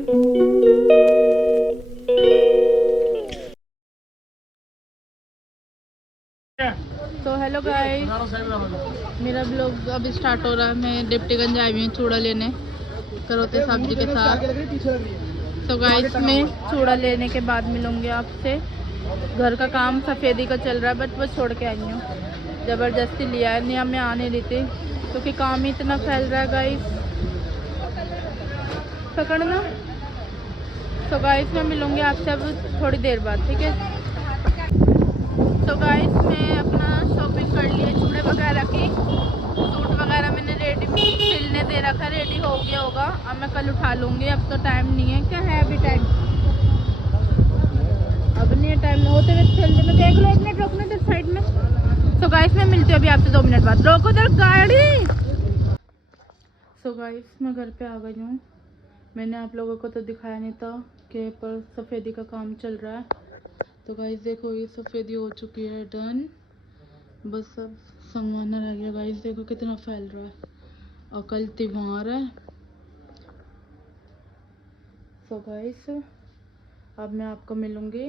तो hello guys, मेरा blog अब स्टार्ट हो रहा है। मैं डिप्टीगंज आई हुई हूँ चूड़ा लेने करोते साहब जी के साथ। तो गाइस मैं चूड़ा लेने के बाद मिलूंगी आपसे। घर का काम सफ़ेदी का चल रहा है, बट वो छोड़ के आई हूँ, ज़बरदस्ती लिया है, नहीं मैं आ नहीं रही थी क्योंकि काम ही इतना फैल रहा है गाइस। पकड़ना। तो गाइस मैं मिलूंगी आपसे अब थोड़ी देर बाद, ठीक है। तो गाइस मैं अपना शॉपिंग कर ली है चूड़े वगैरह की। सूट वगैरह मैंने रेडी सिलने दे रखा है, रेडी हो गया होगा। अब मैं कल उठा लूँगी, अब तो टाइम नहीं है। क्या है अभी टाइम? अब नहीं है टाइम, होते हुए चलने में। देख लो, एक मिनट रोकना इधर साइड में। तो गाइस मैं मिलती हूँ अभी आपसे 2 मिनट बाद। रोको इधर गाड़ी। तो गाइस मैं घर पे आ गई हूँ। मैंने आप लोगों को तो दिखाया नहीं था कि पर सफ़ेदी का काम चल रहा है। तो गाइस देखो, ये सफ़ेदी हो चुकी है डन, बस अब संगवाना रह गया। गाइस देखो कितना फैल रहा है, और कल त्योहार है। तो गाइस अब मैं आपको मिलूँगी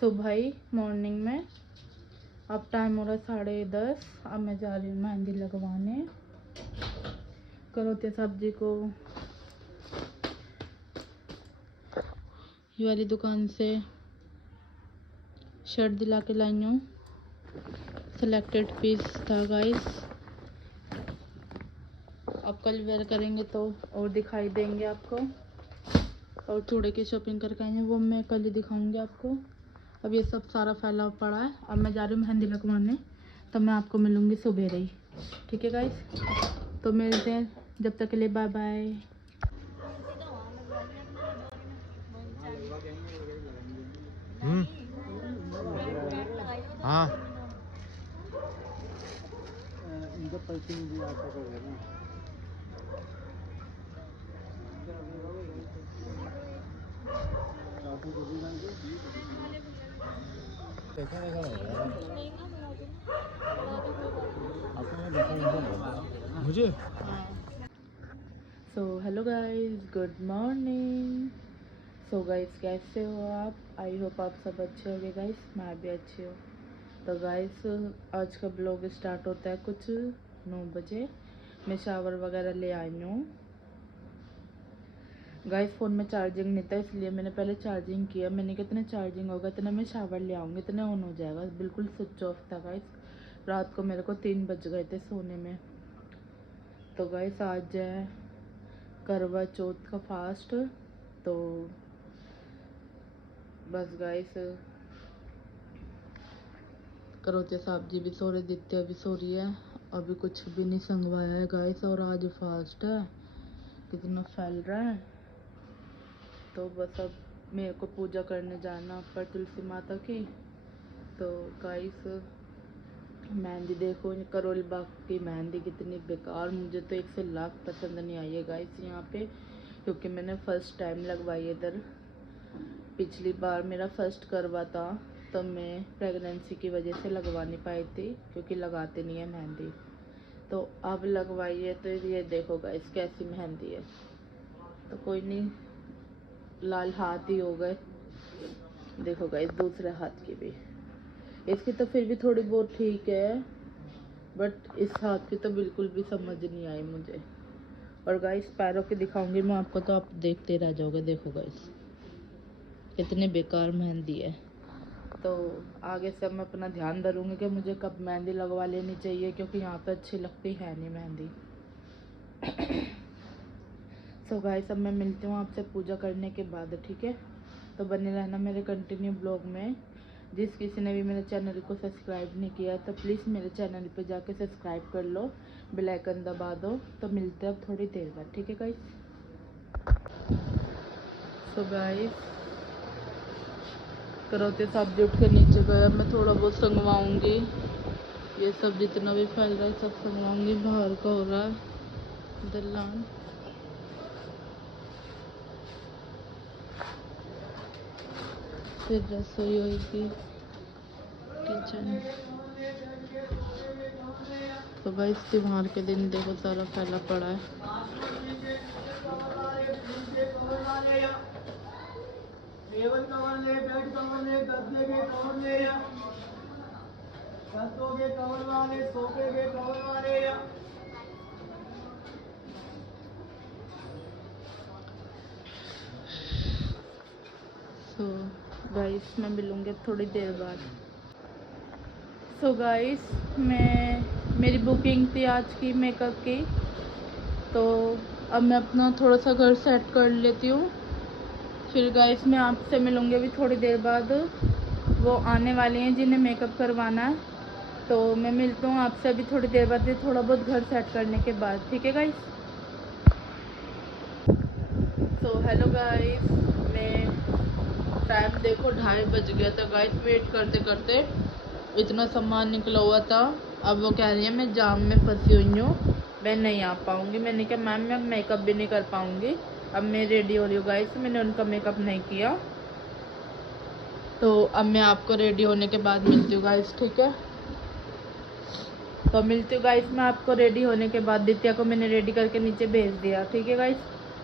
सुबह ही मॉर्निंग में। अब टाइम हो रहा है 10:30। अब मैं जा रही हूँ मेहंदी लगवाने करोते साहब जी को। ये वाली दुकान से शर्ट दिला के लाई हूँ, सिलेक्टेड पीस था गाइस। अब कल वेयर करेंगे तो और दिखाई देंगे आपको। और चूड़े की शॉपिंग करके आई हूँ, वो मैं कल ही दिखाऊंगी आपको। अब ये सब सारा फैला पड़ा है। अब मैं जा रही हूँ मेहंदी लगवाने, तो मैं आपको मिलूँगी सुबह ही, ठीक है गाइस। तो मिलते हैं, जब तक के लिए बाय बाय। हाँ मुझे so hello guys, good morning. So guys कैसे हो आप? आई होप आप सब अच्छे होंगे गाइस। मैं भी अच्छी हूँ। तो गाइस आज का ब्लॉग स्टार्ट होता है कुछ 9 बजे। मैं शावर वगैरह ले आई हूँ गाइस। फ़ोन में चार्जिंग नहीं था, इसलिए मैंने पहले चार्जिंग किया। मैंने कितने चार्जिंग होगा इतना मैं शावर ले आऊँगी, इतना ऑन हो जाएगा। बिल्कुल स्विच ऑफ था गाइस। रात को मेरे को 3 बज गए थे सोने में। तो गाइस आज है करवा चौथ का फास्ट। तो बस गाइस करोते साहब जी भी सो रहे, दित्य भी सो रही है। अभी कुछ भी नहीं संगवाया है गाइस, और आज फास्ट है। कितना फैल रहा है। तो बस अब मेरे को पूजा करने जाना ऊपर तुलसी माता की। तो गाइस मेहंदी देखो, करोल बाग की मेहंदी कितनी बेकार। मुझे तो 1 से लाख पसंद नहीं आई है गाइस यहाँ पे, क्योंकि मैंने फ़र्स्ट टाइम लगवाई है इधर। पिछली बार मेरा फर्स्ट करवा था, तब मैं प्रेगनेंसी की वजह से लगवा नहीं पाई थी, क्योंकि लगाते नहीं है मेहंदी। तो अब लगवाई है, तो ये देखो गाइस कैसी मेहंदी है। तो कोई नहीं, लाल हाथ ही हो गए। देखो गाइस दूसरे हाथ की भी, इसकी तो फिर भी थोड़ी बहुत ठीक है, बट इस हाथ की तो बिल्कुल भी समझ नहीं आई मुझे। और गाइस पैरों के दिखाऊंगी मैं आपको, तो आप देखते रह जाओगे। देखो गाइस कितनी बेकार मेहंदी है। तो आगे से मैं अपना ध्यान धरूंगी कि मुझे कब मेहंदी लगवा लेनी चाहिए, क्योंकि यहाँ पे अच्छी लगती है नहीं मेहंदी। सो गाइस अब मैं मिलती हूँ आपसे पूजा करने के बाद, ठीक है। तो बने रहना मेरे कंटिन्यू ब्लॉग में। जिस किसी ने भी मेरे चैनल को सब्सक्राइब नहीं किया तो प्लीज़ मेरे चैनल पे जाके सब्सक्राइब कर लो, बेल आइकन दबा दो। तो मिलते हैं अब थोड़ी देर बाद, ठीक है गाइस। सो गाइस करोते साहब जी उठ के नीचे गया, मैं थोड़ा बहुत संगवाऊंगी। ये सब जितना भी फैल रहा है सब संगवाऊंगी। बाहर का हो रहा है दल्लान। फिर रसोई होगी, किचन। तो गाइस त्योहार के दिन देखो सारा फैला पड़ा है। टेबल कवर ले, बेड कवर ले, गद्दे के कवर ले या गद्दों के कवर वाले, सोफे के कवर वाले या सो गाइस मैं मिलूँगी थोड़ी देर बाद। सो गाइस मेरी बुकिंग थी आज की मेकअप की, तो अब मैं अपना थोड़ा सा घर सेट कर लेती हूँ। फिर गाइस मैं आपसे मिलूँगी अभी थोड़ी देर बाद। वो आने वाले हैं जिन्हें मेकअप करवाना है, तो मैं मिलता हूँ आपसे अभी थोड़ी देर बाद, थोड़ा बहुत घर सेट करने के बाद। ठीक है गाइस। तो हेलो गाइस, मैं टाइम देखो 2:30 बज गया था गाइस। वेट करते करते इतना सामान निकला हुआ था। अब वो कह रही है मैं जाम में फंसी हुई हूँ, मैं नहीं आ पाऊँगी। मैंने कहा मैम मैं मेकअप भी नहीं कर पाऊँगी। अब मैं रेडी हो रही हूँ गाइस, मैंने उनका मेकअप नहीं किया, तो अब मैं आपको रेडी होने के बाद मिलती हूँ गाइस। ठीक है, तो मिलती हूँ गाइस मैं आपको रेडी होने के बाद। दित्या को मैंने रेडी करके नीचे भेज दिया। ठीक है गाइस,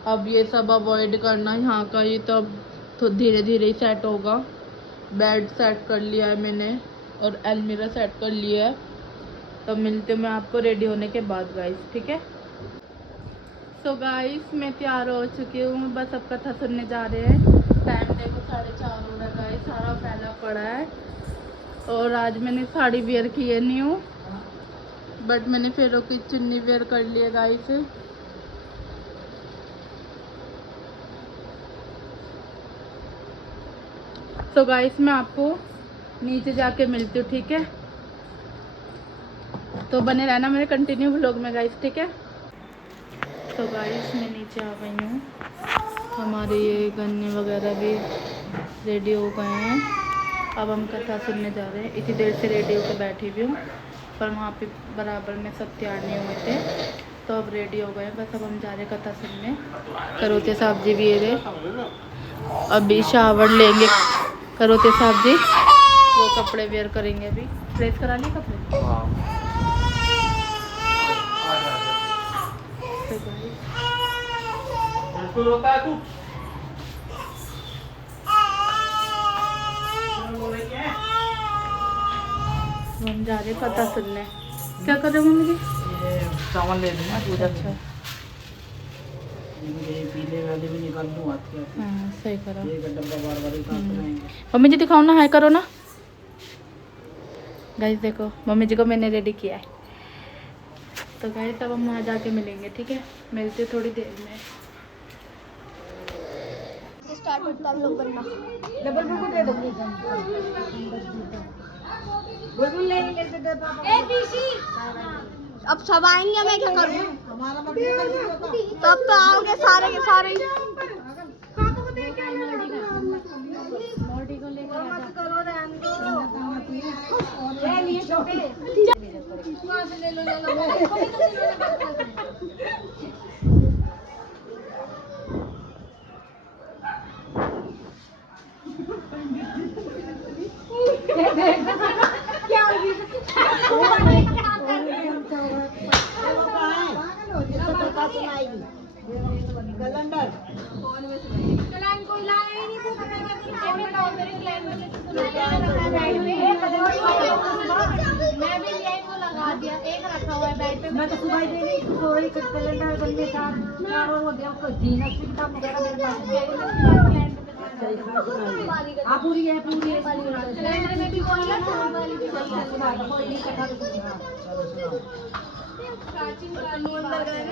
अब ये सब अवॉइड करना यहाँ का, ये तो अब तो धीरे धीरे ही सेट होगा। बेड सेट कर लिया है मैंने और अलमीरा सेट कर लिया है। तो मिलते हैं मैं आपको रेडी होने के बाद गाइस। ठीक है, सो गाइस मैं तैयार हो चुकी हूँ, बस अब कथा सुनने जा रहे हैं। टाइम देखो 4:30 हो रहा है गाइस, सारा फैला पड़ा है। और आज मैंने साड़ी वेयर की है न्यू, बट मैंने फेरो की चुन्नी वेयर कर ली है गाइस। तो गाइस मैं आपको नीचे जाके मिलती हूँ। ठीक है, तो बने रहना मेरे कंटिन्यू व्लॉग में गाइस। ठीक है, तो गाइस मैं नीचे आ गई हूँ। हमारे ये गन्ने वगैरह भी रेडी हो गए हैं। अब हम कथा सुनने जा रहे हैं। इतनी देर से रेडी होकर बैठी हुई हूँ, पर वहाँ पे बराबर में सब तैयार नहीं हुए थे, तो अब रेडी हो गए। बस अब हम जा रहे हैं कथा सुनने। करोते साहब जी भी ये अभी शावर लेंगे। करोते साहब जी वो कपड़े वेयर करेंगे, अभी प्रेस करा लिए कपड़े। इसको रोका है तू। हम जा रहे कथा सुनने। क्या कर रहे हो मम्मी जी? ये चावल ले लेना पूजा। अच्छा, ये पीले वाले भी निकाल दूँ हाथ के। हाँ सही करो। ये डब्बा बार बार निकालते रहेंगे। मम्मी जी दिखाओ ना, हाय करो ना गाइस। देखो मम्मी जी को मैंने रेडी किया है। तो गाइस अब हम वहाँ जाके मिलेंगे। ठीक है, मिलते थोड़ी देर में। स्टार्ट होता है लोग बनना। डबल बुक दे दो बुलबुल ले दे पापा। ए पीसी अब सब आएंगे, मैं क्या करूं? हमारा मतलब तब तो आओगे सारे के सारे। मैं भी यही को लगा दिया, एक रखा हुआ है बेड पे। मैं तो सुबह दे रही थोड़ी कैलेंडर बनने चारों हो गया उसको जीनस की किताब वगैरह मेरे पास आप पूरी है कैलेंडर में भी बोल रहा था वाली भी कोई नहीं कथा प्राचीन काल अंदर गए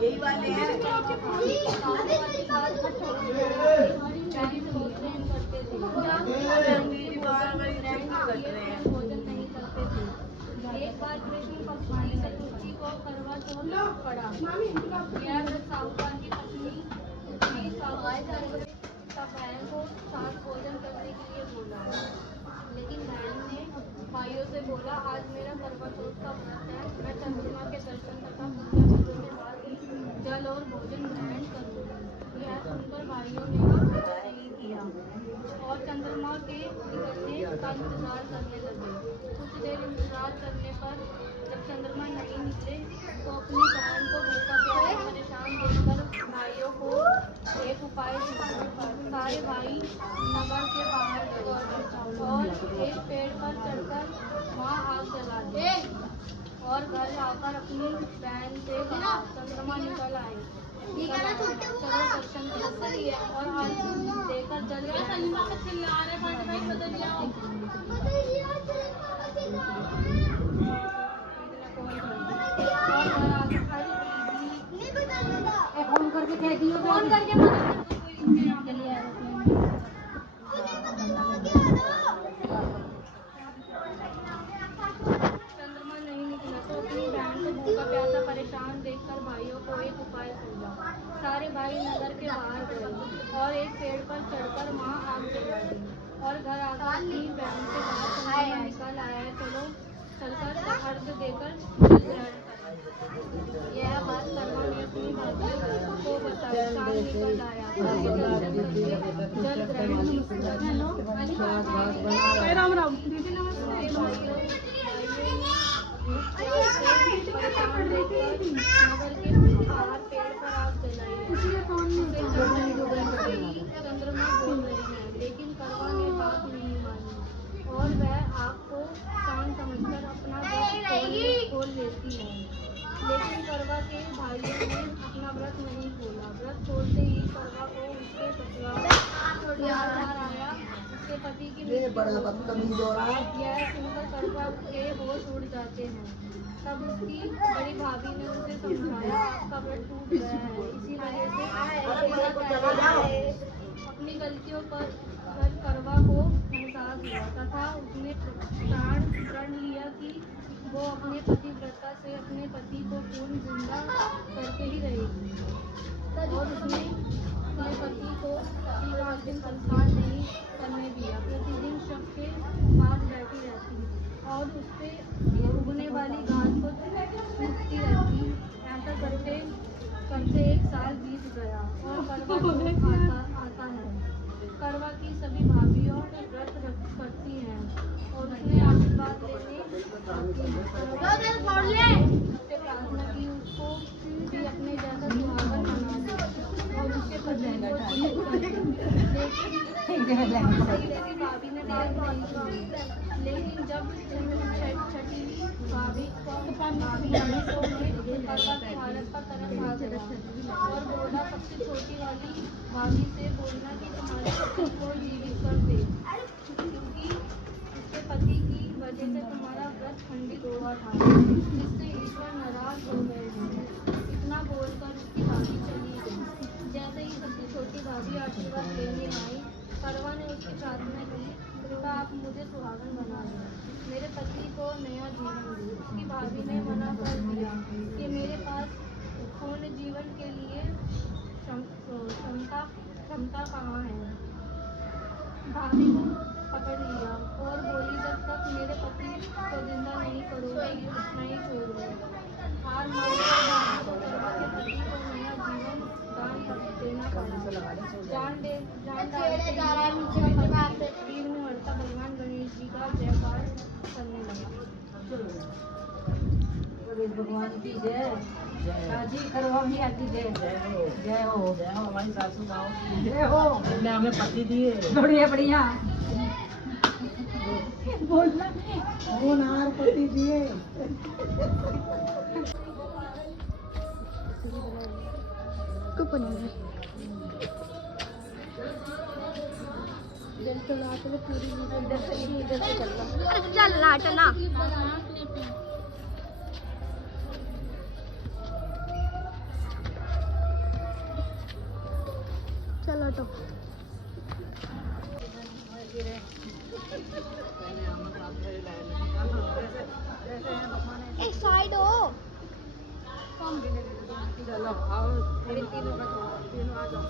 यही वाले हैं। एक बार कृष्ण पक्षी चतुर्थी को करवा चौथ पड़ा। यह व्रत साहूकार की पत्नी साहूकार का बहन को साथ भोजन करने के लिए बोला, लेकिन बहन ने भाइयों से बोला आज मेरा करवा चौथ का व्रत है, मैं चंद्रमा के दर्शन तथा पूजा करने के बाद ही जल और भोजन ग्रहण करूँगी। यह सुनकर भाइयों ने नहीं किया और चंद्रमा के निकलने का इंतजार करने लगे। कुछ देर इंतजार करने पर जब चंद्रमा नहीं निकले तो अपनी बहन को भूखा प्यासा परेशान देखकर भाइयों को एक उपाय सुझाया। सारे भाई नगर के बाहर गए और एक पेड़ पर चढ़कर वहाँ आग जला दी और घर आकर अपनी बहन से कहा, चंद्रमा निकल आए, चलो दर्शन करते और आज देकर जल फोन करके कह दियो, फोन करके चंद्रमा नहीं निकला तो अपनी बहन को भूखा प्यासा परेशान देखकर भाइयों को एक उपाय सूझा। सारे भाई नगर के बाहर गए और एक पेड़ पर चढ़कर वहाँ आग जला दी और घर आकर अपनी बहन से कहा, चंद्रमा निकल आया है, चलो चलकर अर्घ देकर जल ग्रहण करें। यह बात कर्मा ने अपनी भाभी को बताई। चांद निकल आया, जल ग्रहण राम राम दीदी नमस्ते। नगर के बाहर पेड़ पर आग जलाई। चंद्रमा बोल रही है, लेकिन करवा ने बात नहीं मानी और वह आग को चांद समझकर अपना व्रत खोल लेती है। लेकिन करवा के भाइयों ने अपना व्रत नहीं खोला। व्रत खोलते ही करवा को उसके ससुराल आया। उसके पति की यह सुनकर करवा के होश उड़ जाते हैं। तब उसकी बड़ी भाभी ने उसे समझाया, आपका व्रत टूट गया है, इसी वजह से अपनी गलतियों पर करवा को एहसास हुआ तथा उसने प्रण लिया कि वो अपने पतिव्रता से अपने पति को पूर्ण जिंदा करके ही रहेगी। और उसने अपने पति को अंतिम संस्कार नहीं करने दिया। प्रतिदिन शव के पास बैठी रहती और उस पे उगने वाली घास को छूटती रहती। ऐसा करते करते 1 साल बीत गया और करवा आता है। करवा की सभी भाभियों व्रत करती हैं और उसने आशीर्वाद लेने उससे प्रार्थना की उसको भी अपने जैसा सुहागन बना दे और उसके पति को लेकिन भाभी ने बात नहीं सुनी। लेकिन जब छठी भाभी करवा की हालत पर तरस आ गया और बोला, सबसे छोटी वाली भाभी से बोलना कि तुम्हारे पति को जीवित कर दे, क्योंकि उसके पति की वजह से तुम्हारा व्रत खंडित हुआ था, जिससे ईश्वर नाराज हो गए हैं। इतना बोलकर उसकी भाभी चली गई। जैसे ही सबसे छोटी भाभी आशीर्वाद लेने आई, करवा ने उसकी प्रार्थना की, कृपा आप मुझे सुहागन बना दें, मेरे पति को नया जीवन दे। उसकी भाभी ने मना कर दिया कि मेरे पास पूर्ण जीवन के लिए क्षमता कहाँ है। भाभी को पकड़ लिया और बोली, जब तक मेरे पति को जिंदा नहीं करोगे नहीं छोड़ूंगी। हार मानकर भाभी को करवा के पति को नया जीवन दान देना पड़ा। जान तीर में हड़ता भगवान गणेश जी का जयकार करने लगा। भगवान की जय। जी करवा भी आती जय जय हो जय हो हमारी सासू माँ जय हो। हमें पति दिए बढ़िया बढ़िया बोलना पति दिए। चल नाटना चलो तो एक साइड हो। चलो आओ मेरे तीनों का तीनों आ जाओ।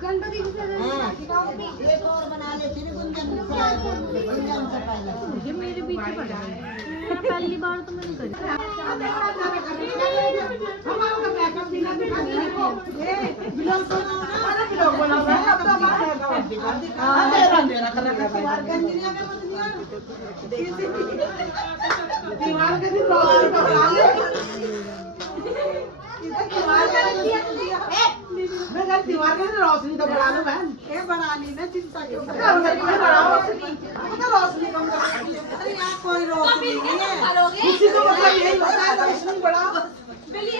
गणपति एक और बना लेती ना गुंजन से पहले। ये मेरे पीछे पड़ा है, मेरा पहली बार तो मैंने करी। दीवार के रोशनी तो बढ़ा लो बहन, ये बना ली ना, चिंता क्यों रोशनी कम कर। अरे यहाँ कोई रोशनी नहीं है, किसी को मतलब यही होता है रोशनी बढ़ाओ।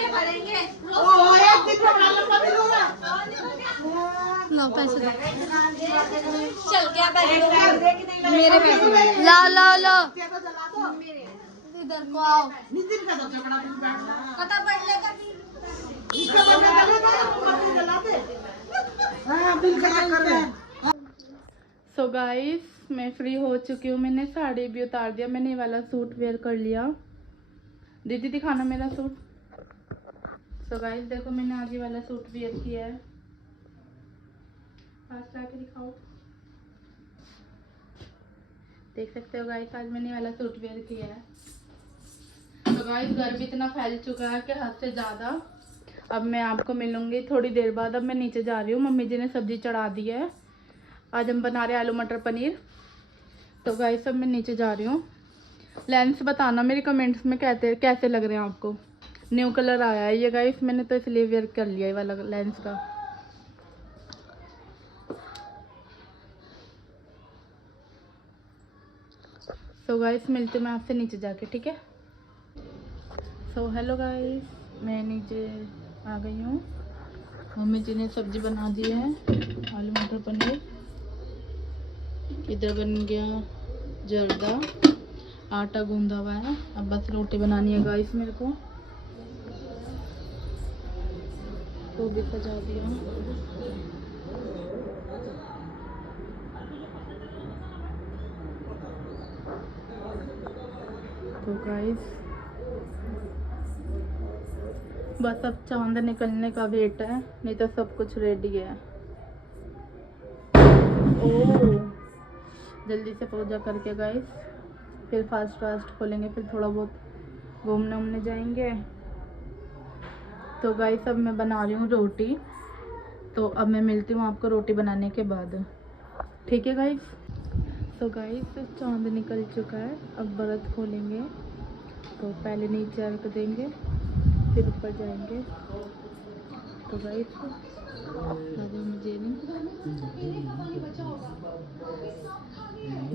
भरेंगे ओ एक दिन में बना लो, कभी होगा। लो पैसे दो। चल क्या पैसे मेरे पैसे ला ला ला इधर को आओ। नितिन का सबसे बड़ा बिल बैठ रहा है। पता पड़ लेगा इसका बदला चलेगा, ऊपर नहीं जलाते। हाँ बिल का चक्कर में। सो गाइस मैं फ्री हो चुकी हूँ, मैंने साड़ी भी उतार दिया, मैंने ये वाला सूट वेयर कर लिया। दीदी दिखाना मेरा सूट। सो गाइस देखो मैंने आज ये वाला सूट वेयर किया है, पास लाके दिखाओ। देख सकते हो गाइस आज मैंने ये वाला सूट वेयर किया है। तो गाइस घर भी इतना फैल चुका है कि हद से ज़्यादा। अब मैं आपको मिलूंगी थोड़ी देर बाद। अब मैं नीचे जा रही हूँ, मम्मी जी ने सब्जी चढ़ा दी है। आज हम बना रहे हैं आलू मटर पनीर। तो गाइस अब मैं नीचे जा रही हूँ। लेंस बताना मेरे कमेंट्स में कैसे लग रहे हैं आपको। न्यू कलर आया है ये गाइस, मैंने तो इसलिए वेयर कर लिया ये वाला लेंस का। सो गाइस मिलती हूँ मैं आपसे नीचे जाके, ठीक है। सो हेलो गाइस, मैं नीचे आ गई हूँ। मम्मी जी ने सब्जी बना दी है आलू मटर पनीर। इधर बन गया जर्दा, आटा गूंदा हुआ है। अब बस रोटी बनानी है गाइस मेरे को। तो भी सजा दिया। तो गाइस बस अब चांद निकलने का वेट है, नहीं तो सब कुछ रेडी है। ओह जल्दी से पूजा करके गाइस फिर फास्ट खोलेंगे, फिर थोड़ा बहुत घूमने उमने जाएंगे। तो गाइस अब मैं बना रही हूँ रोटी, तो अब मैं मिलती हूँ आपको रोटी बनाने के बाद, ठीक है गाइस। तो गाइस चांद निकल चुका है, अब व्रत खोलेंगे। तो पहले नीचे अर्घ देंगे फिर ऊपर जाएंगे। तो गाइस मुझे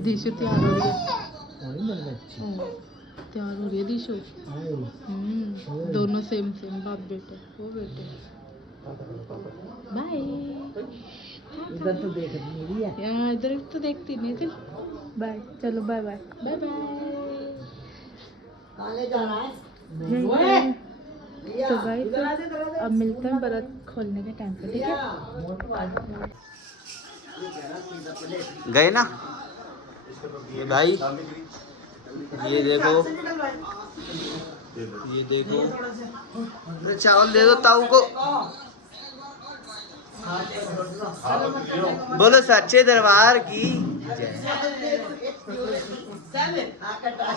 दिशु तैयार हो रही है, तैयार हो रही है दिशु। दोनों सेम बाप बेटे, वो बेटे। बाय। इधर तो देख रही है, यहाँ इधर तो देखती नहीं थी। बाय, चलो बाय बाय बाय बाय। कहाँ जाना है? तो गाइस अब मिलते हैं व्रत खोलने के टाइम पे, ठीक है। गए ना ये भाई, ये देखो अरे चावल दे दो ताऊ को। बोलो सच्चे दरबार की जय।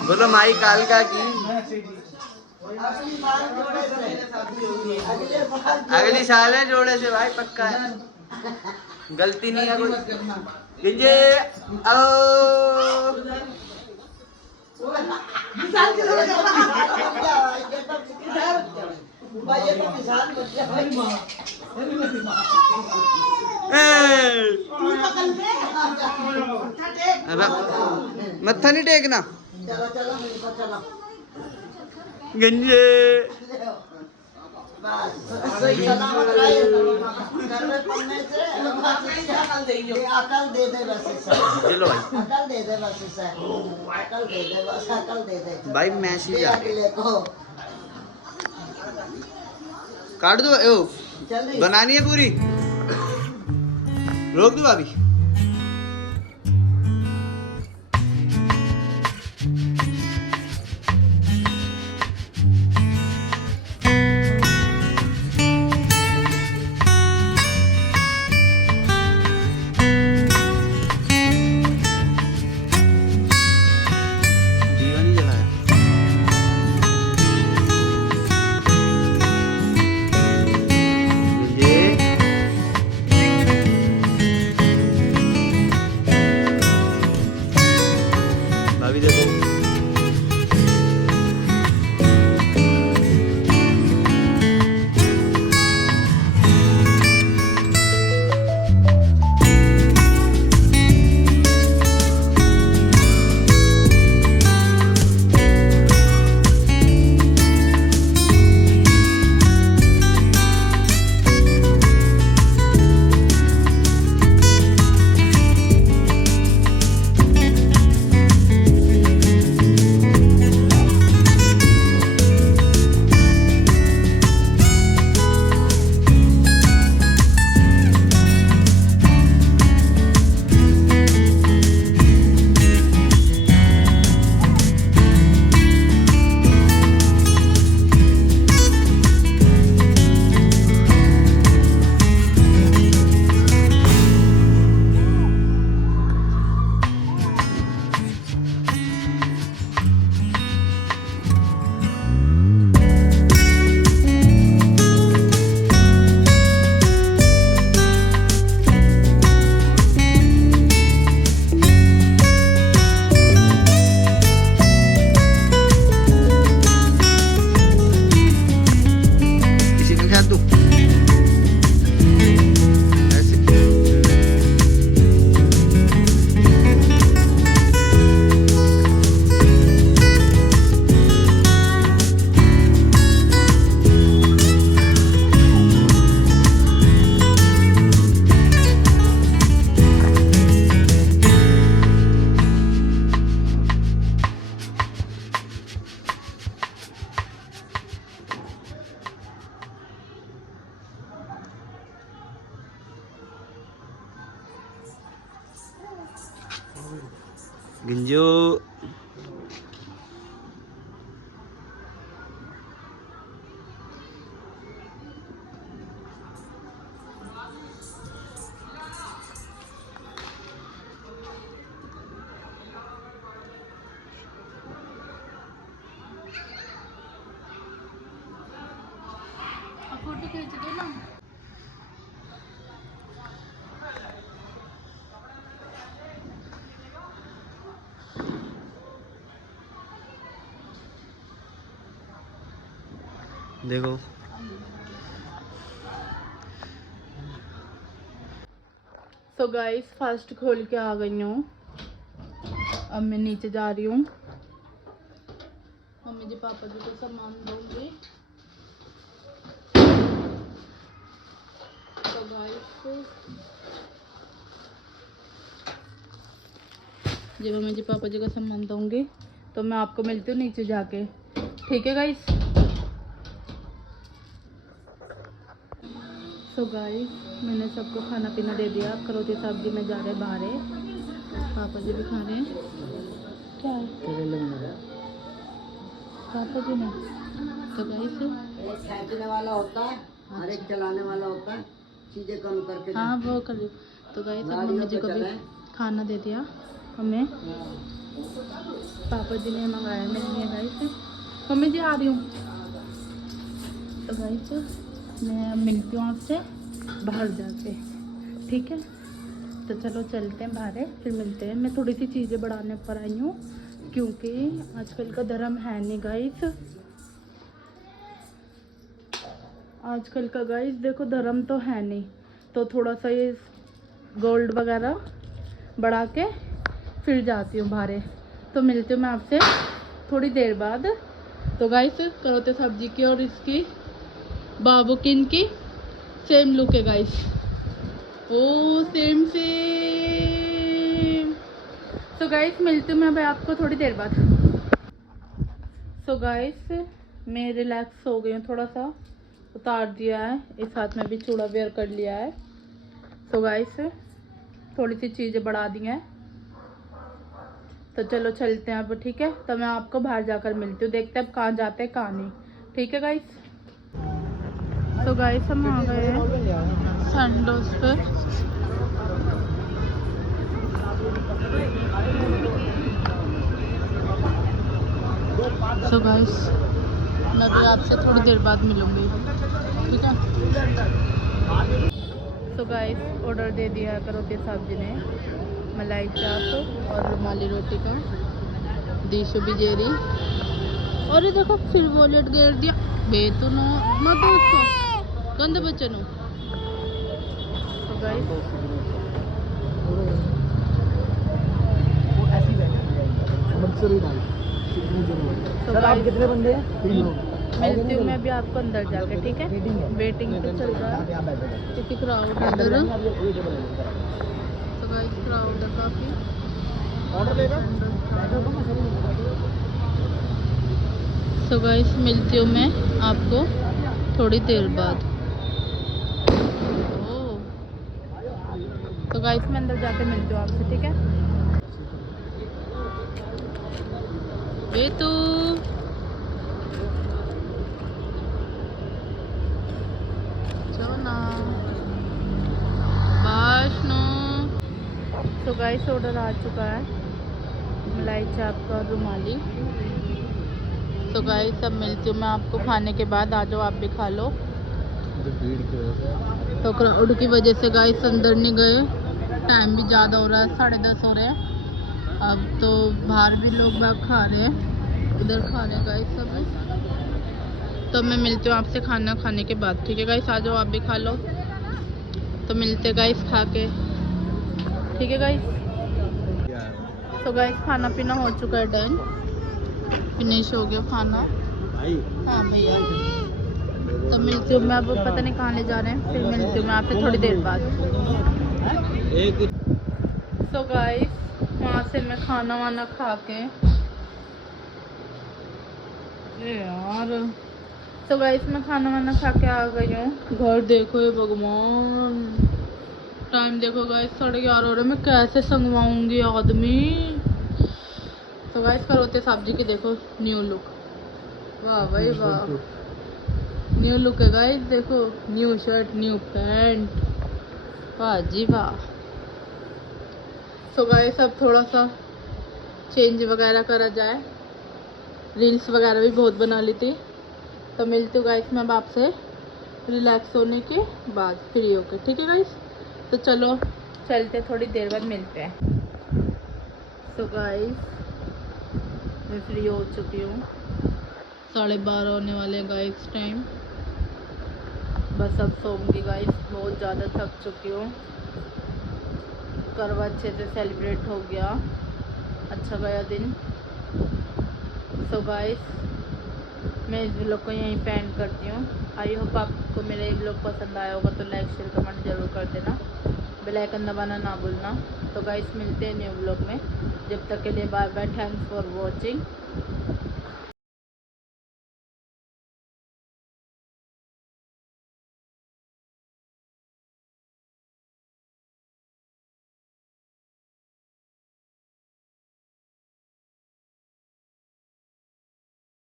बोलो माई कालका की। अगली साल है जोड़े से भाई, पक्का है, गलती नहीं है कोई। गिंजे आओ मत्था नहीं टेकना। गंजे अकल दे दे बस, चलो भाई, अकल दे दे बस, अकल दे दे बस, अकल दे दे भाई मैसेज आ गया, को काट दो। ओ चल बनानी है पूरी। रोक दो भाभी। दीवा नहीं जलाया। भाभी देखो गिंजो फोटो खींच दो ना। देखो सो गाइस फास्ट खोल के आ गई हूँ। अब मैं नीचे जा रही हूँ। मम्मी जी पापा जी को सामान दूंगी। तो गाइस जब मम्मी जी पापा जी को सामान दूंगी तो मैं आपको मिलती हूँ नीचे जाके। ठीक है गाइस। तो गाइस मैंने सबको खाना पीना दे दिया। करोती सब्जी में जा रहे बाहर। पापा जी भी खा रहे हैं। क्या है पापा जी ने? तो गाइस एक खींचने वाला होता है और एक चलाने वाला होता है, चीजें कम करके। हाँ वो कर ली। तो गाइस अब मम्मी जी को भी खाना दे दिया हमें। पापा जी ने मंगाया मेरे लिए गाइस। मम्मी जी आ रही हूँ। तो गाइस मैं मिलती हूँ आपसे बाहर जाके। ठीक है तो चलो चलते हैं बाहर, फिर मिलते हैं। मैं थोड़ी सी चीज़ें बढ़ाने पर आई हूँ क्योंकि आजकल का धर्म है नहीं गाइस। आजकल का गाइस देखो धर्म तो है नहीं, तो थोड़ा सा ये गोल्ड वगैरह बढ़ा के फिर जाती हूँ बाहर। तो मिलती हूँ मैं आपसे थोड़ी देर बाद। तो गाइस करोते सब्जी की और इसकी बाबू की इनकी सेम लुक है गाइस। ओ सेम सेम। तो गाइस मिलती हूँ मैं भाई आपको थोड़ी देर बाद। सो गाइस मैं रिलैक्स हो गई हूँ, थोड़ा सा उतार दिया है। इस हाथ में भी चूड़ा वेयर कर लिया है। सो गाइस थोड़ी सी चीज़ें बढ़ा दी हैं। तो चलो चलते हैं अब, ठीक है। तो मैं आपको बाहर जाकर मिलती हूँ, देखते हैं अब कहाँ जाते हैं कहाँ नहीं, ठीक है गाइस। तो गाइस हम आ गए हैं सैंडोज पे। तो गाइस मैं भी आपसे थोड़ी देर बाद मिलूंगी, ठीक है। तो गाइस ऑर्डर दे दिया है करोते साहब जी ने, मलाई चाप और रुमाली रोटी का, दीशु बिजेरी। और ये देखो फिर वॉलेट गिर दिया, बेतुनो मत उसको गंदे बच्चे नो। तो गाइस सर आप कितने बंदे हैं? 3 लोग। मिलती हूँ मैं अभी आपको अंदर जाके, ठीक है। वेटिंग तो चल रहा है क्योंकि क्राउड है इधर। तो गाइस क्राउड है काफ़ी। तो गाइस मिलती हूँ मैं आपको थोड़ी देर बाद। ओह तो गाइस मैं अंदर जाके मिलती हूँ आपसे, ठीक है। ये तो तो गाइस ऑर्डर आ चुका है, मलाई चाप का रुमाली। तो गाइस सब मिलती हूँ मैं आपको खाने के बाद, आ जाओ आप भी खा लो। तो क्राउड की वजह से गाइस अंदर नहीं गए, टाइम भी ज़्यादा हो रहा है, 10:30 हो रहे हैं। अब तो बाहर भी लोग बाग खा रहे हैं, उधर खा रहे हैं गाइस सब। तो मैं मिलती हूँ आपसे खाना खाने के बाद, ठीक है गाइस। आ जाओ आप भी खा लो। तो मिलते गाइस खा के, ठीक है गाइस। तो गाइस खाना पीना हो चुका है, डन फिनिश हो गया खाना। हाँ भैया। तो मिलती हूँ मैं अब, पता नहीं कहाँ ले जा रहे हैं, फिर मिलती हूँ मैं आपसे थोड़ी देर बाद। तो गाइस वहाँ से मैं खाना वाना खा के यार, तो गाइस मैं खाना वाना खा के आ गई हूँ घर। देखो ये भगवान, टाइम देखो गाइस 11:30 हो रहे, मैं कैसे संगवाऊंगी आदमी। तो गाइस करोते साहब जी की देखो न्यू लुक, वाह भाई वाह, न्यू लुक है गाइस। देखो न्यू शर्ट न्यू पैंट, वाह जी वाह। तो गाइस अब थोड़ा सा चेंज वगैरह करा जाए, रील्स वगैरह भी बहुत बना ली थी। तो मिलती हूँ गाइस मैं अब आपसे रिलैक्स होने के बाद, फ्री होके, ठीक है गाइस। तो चलो चलते, थोड़ी देर बाद मिलते हैं। तो गाइस मैं फ्री हो चुकी हूँ, 12:30 होने वाले गाइस टाइम। बस अब सोऊंगी गाइस, बहुत ज़्यादा थक चुकी हूँ। करवा अच्छे से सेलिब्रेट हो गया, अच्छा गया दिन। सो गाइस मैं इस ब्लॉग को यहीं पे एंड करती हूँ। आई होप आपको मेरा ये ब्लॉग पसंद आया होगा, तो लाइक शेयर कमेंट जरूर कर देना, बेल आइकन दबाना ना भूलना। तो गाइस मिलते हैं न्यू ब्लॉग में, जब तक के लिए bye bye, thanks for watching.